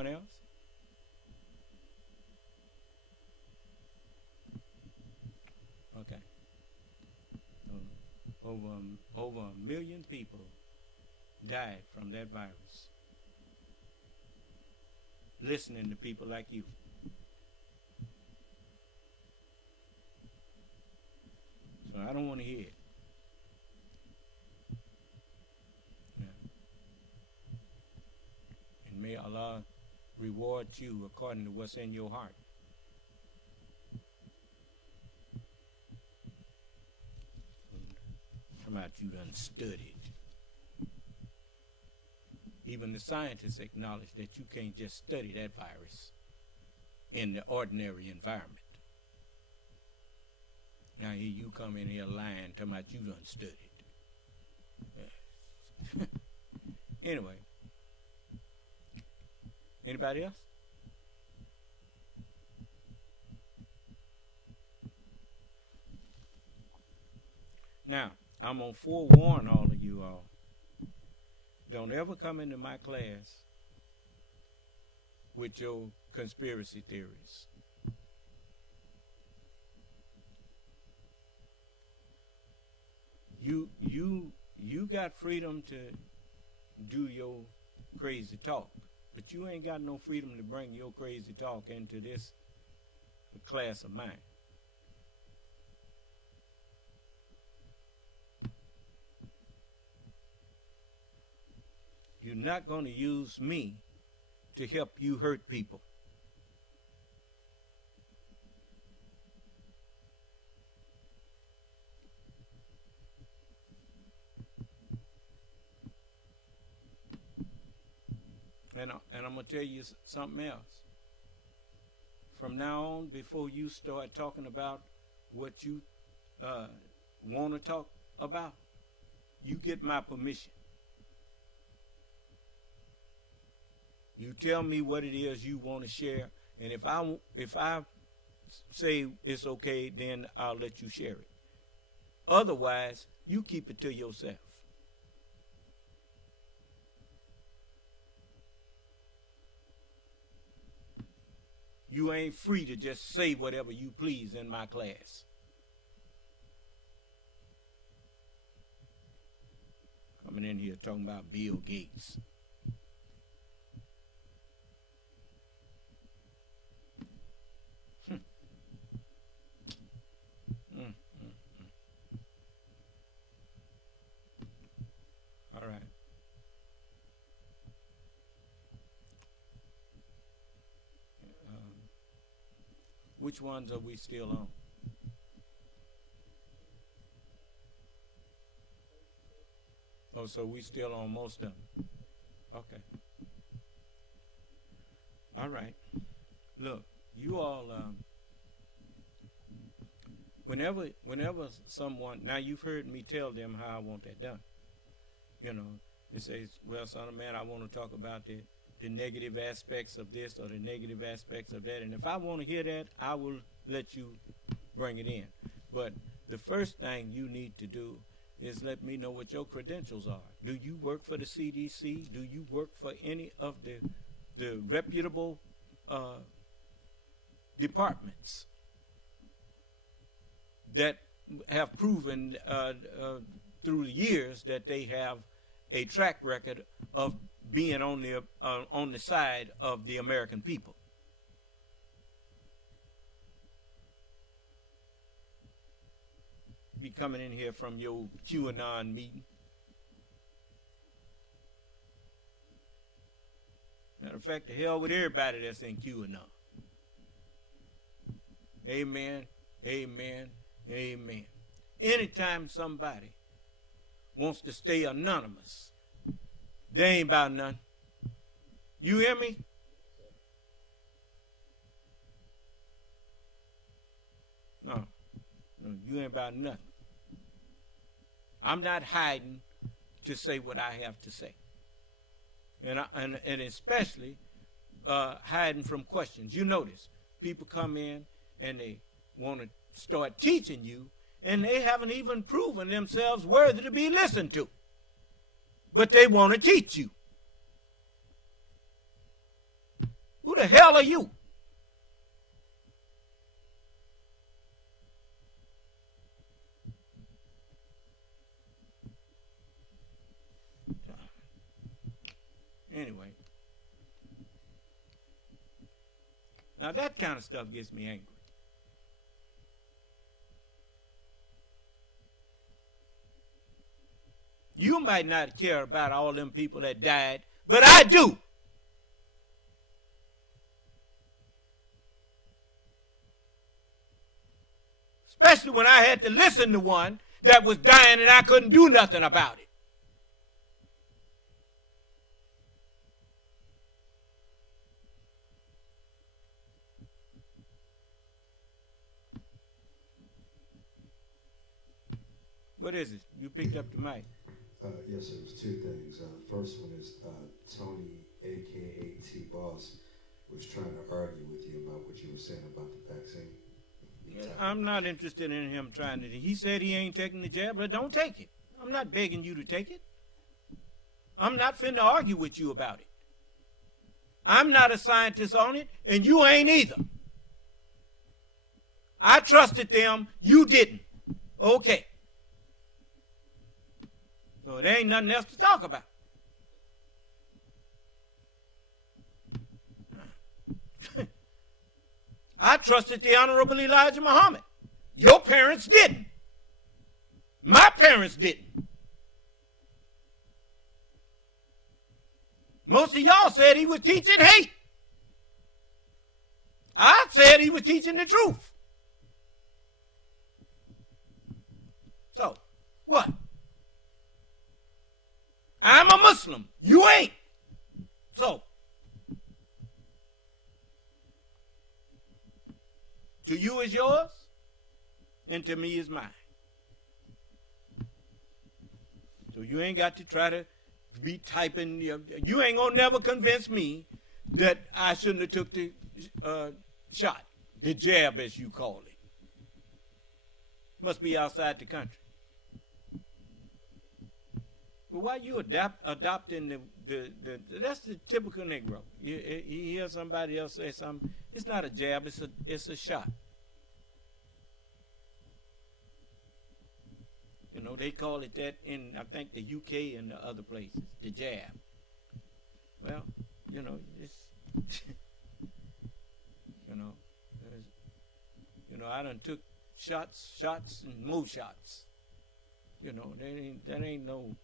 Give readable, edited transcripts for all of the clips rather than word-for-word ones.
Anyone else? Okay. Over a million people died from that virus. Listening to people like you. So I don't want to hear it. Yeah. And may Allah reward you according to what's in your heart. Come out, you done studied. Even the scientists acknowledge that you can't just study that virus in the ordinary environment. Now here you come in here lying, talking about you done studied. Yeah. Anyway. Anybody else? Now, I'm going to forewarn all of you all. Don't ever come into my class with your conspiracy theories. You got freedom to do your crazy talk, but you ain't got no freedom to bring your crazy talk into this class of mine. You're not going to use me to help you hurt people. And I'm going to tell you something else. From now on, before you start talking about what you want to talk about, you get my permission. You tell me what it is you want to share, and if I say it's okay, then I'll let you share it. Otherwise, you keep it to yourself. You ain't free to just say whatever you please in my class. Coming in here talking about Bill Gates. All right. Which ones are we still on? Oh, so we still on most of them. Okay. All right. Look, you all, whenever someone, now you've heard me tell them how I want that done. You know, it says, well, son of man, I want to talk about the negative aspects of this or the negative aspects of that. And if I want to hear that, I will let you bring it in. But the first thing you need to do is let me know what your credentials are. Do you work for the CDC? Do you work for any of the reputable departments that have proven through the years that they have a track record of being on the side of the American people? Be coming in here from your QAnon meeting. Matter of fact, the hell with everybody that's in QAnon. Amen, amen, amen. Anytime somebody wants to stay anonymous, they ain't about nothing. You hear me? No, you ain't about nothing. I'm not hiding to say what I have to say, and especially hiding from questions. You notice people come in and they want to start teaching you, and they haven't even proven themselves worthy to be listened to, but they want to teach you. the hell are you? Anyway. Now that kind of stuff gets me angry. You might not care about all them people that died, but I do. Especially when I had to listen to one that was dying and I couldn't do nothing about it. What is it? You picked up the mic. Yes, sir. It was two things. The first one is Tony, aka T Boss, was trying to argue with you about what you were saying about the vaccine. I'm not interested in him trying to. He said he ain't taking the jab, but don't take it. I'm not begging you to take it. I'm not finna argue with you about it. I'm not a scientist on it, and you ain't either. I trusted them, you didn't. Okay. So there ain't nothing else to talk about. I trusted the Honorable Elijah Muhammad. Your parents didn't. My parents didn't. Most of y'all said he was teaching hate. I said he was teaching the truth. So, what? I'm a Muslim. You ain't. So, to you is yours, and to me is mine. So you ain't got to try to be typing. You ain't gonna never convince me that I shouldn't have took the shot, the jab as you call it. Must be outside the country. But why you adopting the that's the typical Negro. You hear somebody else say something. It's not a jab. It's a shot. You know, they call it that in, I think, the UK and the other places, the jab. Well, you know, it's, I done took shots, and more shots. You know, that ain't no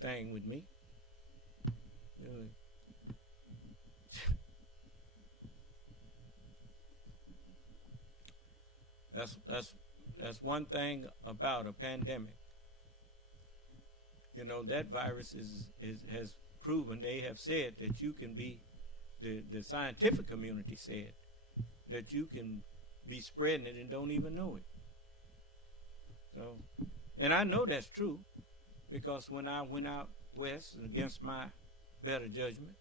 thing with me. That's one thing about a pandemic. You know, that virus has proven, they have said that you can be, the scientific community said that you can be spreading it and don't even know it. So, and I know that's true because when I went out west against my better judgment,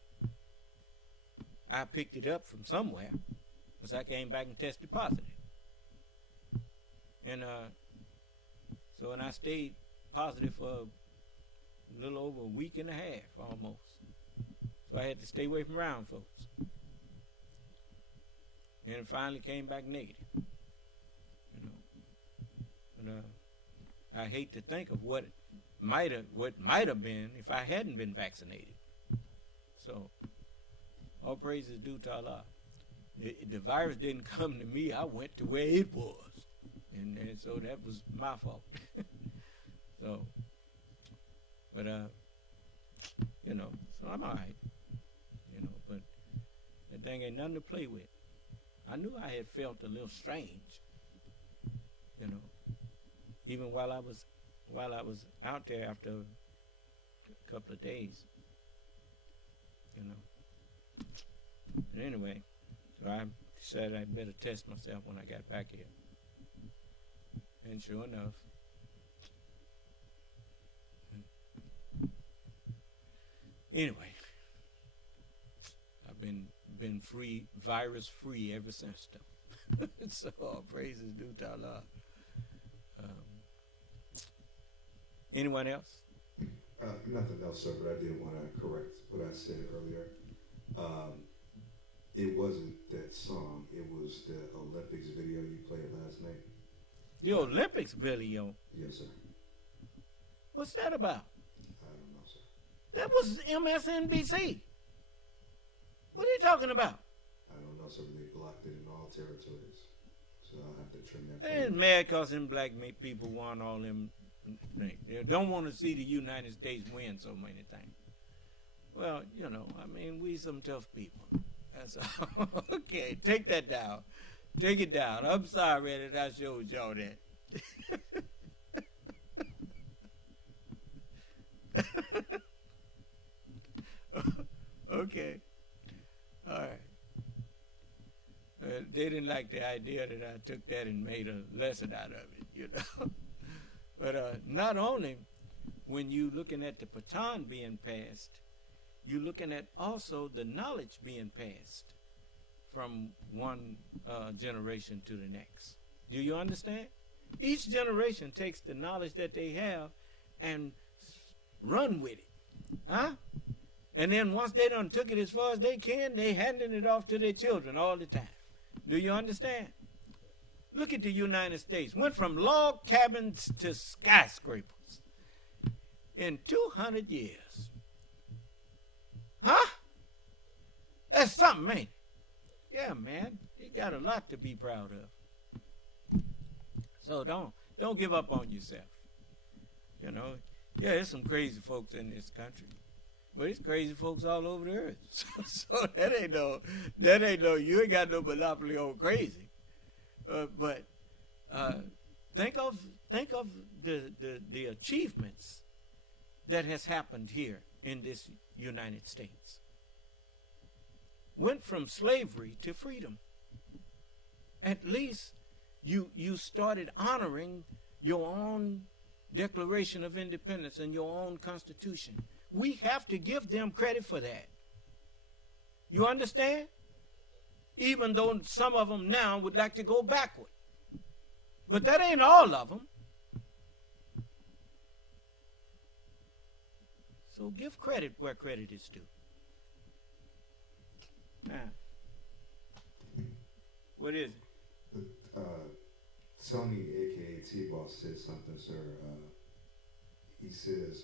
I picked it up from somewhere because I came back and tested positive. And so, and I stayed positive for a little over a week and a half almost. So I had to stay away from around folks. And it finally came back negative. You know, but I hate to think of what might have been if I hadn't been vaccinated. So all praise is due to Allah. The virus didn't come to me. I went to where it was. And so that was my fault. So, but you know, so I'm all right. You know, but that thing ain't nothing to play with. I knew I had felt a little strange. You know, even while I was out there after a couple of days. You know. But anyway, so I decided I better test myself when I got back here. And sure enough, anyway, I've been virus free ever since though. So all praise is due to Allah. Anyone else? Nothing else, sir, but I did want to correct what I said earlier. It wasn't that song. It was the Olympics video you played last night. The Olympics video? Yes, sir. What's that about? I don't know, sir. That was MSNBC. What are you talking about? I don't know, sir. They blocked it in all territories. So I'll have to trim that. They're mad because them black people won all them things. They don't want to see the United States win so many things. Well, you know, I mean, we some tough people. That's all. Okay, take that down. Take it down. I'm sorry that I showed y'all that. Okay. All right. They didn't like the idea that I took that and made a lesson out of it, you know. But not only when you looking at the baton being passed, you're looking at also the knowledge being passed from one generation to the next. Do you understand? Each generation takes the knowledge that they have and run with it. Huh? And then once they done took it as far as they can, they handing it off to their children all the time. Do you understand? Look at the United States. Went from log cabins to skyscrapers in 200 years. Huh? That's something, ain't it? Yeah, man. You got a lot to be proud of. So don't give up on yourself. You know, yeah, there's some crazy folks in this country. But it's crazy folks all over the earth. So that ain't no, you ain't got no monopoly on crazy. But think of the achievements that has happened here in this United States. Went from slavery to freedom. At least you started honoring your own Declaration of Independence and your own Constitution. We have to give them credit for that. You understand? Even though some of them now would like to go backward. But that ain't all of them. So give credit where credit is due. Now, what is it? Tony, a.k.a. T-Boss, said something, sir. He says,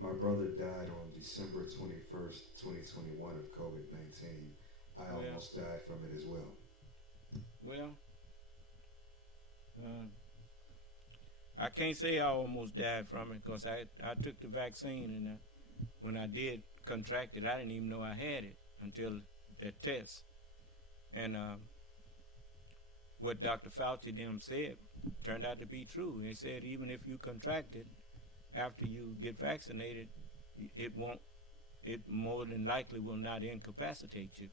my brother died on December 21st, 2021 of COVID-19. I almost died from it as well. Well, I can't say I almost died from it because I took the vaccine, and when I did contract it, I didn't even know I had it until that test. And what Dr. Fauci them said turned out to be true. They said even if you contract it after you get vaccinated, it more than likely will not incapacitate you.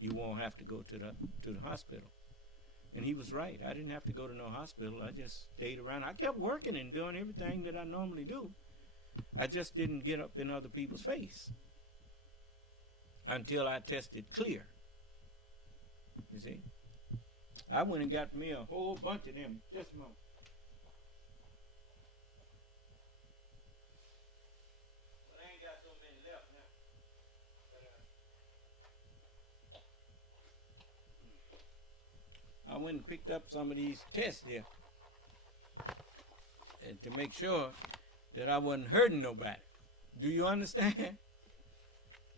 You won't have to go to the hospital. And he was right. I didn't have to go to no hospital. I just stayed around. I kept working and doing everything that I normally do. I just didn't get up in other people's face until I tested clear. You see? I went and got me a whole bunch of them. Just a moment. But I ain't got so many left now. But, I went and picked up some of these tests here, and to make sure that I wasn't hurting nobody. Do you understand?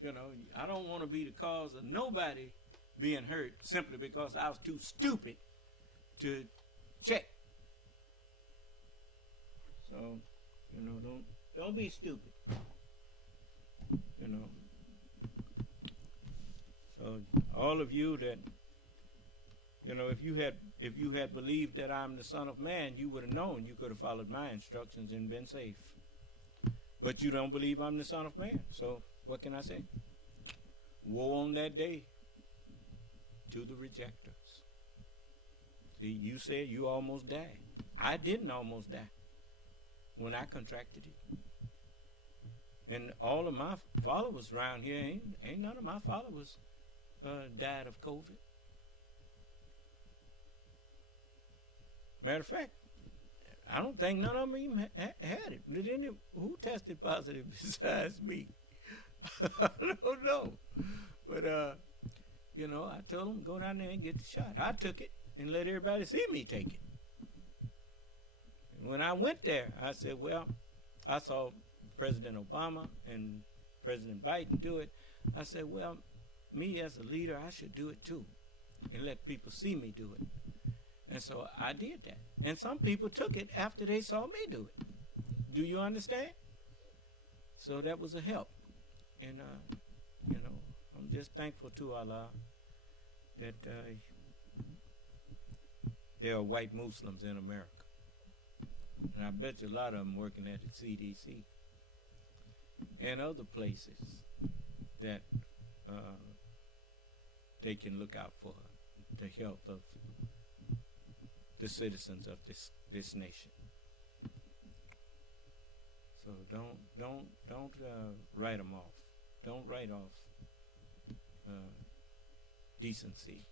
You know, I don't want to be the cause of nobody being hurt simply because I was too stupid to check. So, you know, don't be stupid. You know. So all of you that, you know, if you had believed that I'm the Son of Man, you would have known. You could have followed my instructions and been safe. But you don't believe I'm the Son of Man. So what can I say? Woe on that day to the rejectors. See, you said you almost died. I didn't almost die when I contracted it. And all of my followers around here, ain't none of my followers died of COVID. Matter of fact, I don't think none of them even had it. Who tested positive besides me? I don't know. But You know, I told them, go down there and get the shot. I took it and let everybody see me take it. And when I went there, I said, well, I saw President Obama and President Biden do it. I said, well, me as a leader, I should do it too and let people see me do it. And so I did that. And some people took it after they saw me do it. Do you understand? So that was a help. And, you know, I'm just thankful to Allah that there are white Muslims in America. And I bet you a lot of them working at the CDC and other places that they can look out for the health of the citizens of this nation. So don't write them off. Don't write off decency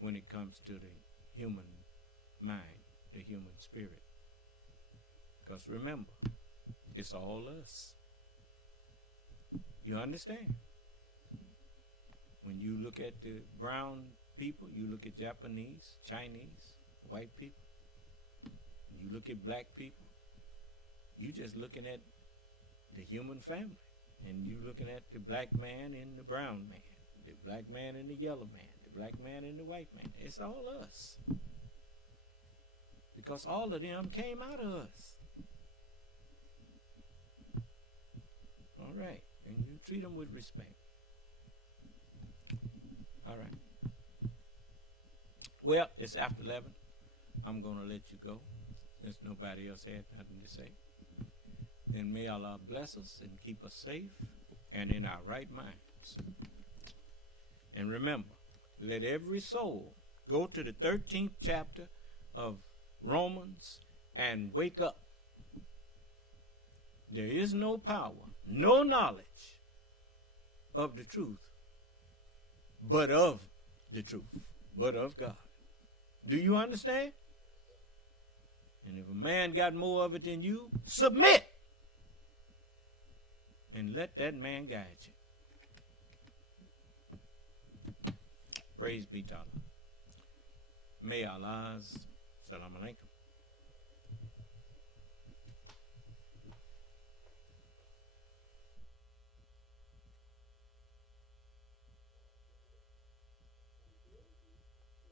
when it comes to the human mind, the human spirit. Because remember, it's all us. You understand? When you look at the brown people, you look at Japanese, Chinese, white people, you look at black people, you just looking at the human family. And you looking at the black man and the brown man, the black man and the yellow man, the black man and the white man. It's all us. Because all of them came out of us. All right. And you treat them with respect. All right. Well, it's after 11. I'm going to let you go since nobody else had nothing to say. And may Allah bless us and keep us safe and in our right minds. And remember, let every soul go to the 13th chapter of Romans and wake up. There is no power, no knowledge of the truth, but of the truth, but of God. Do you understand? And if a man got more of it than you, submit. And let that man guide you. Praise be to Allah. May Allah's Salam Alaikum.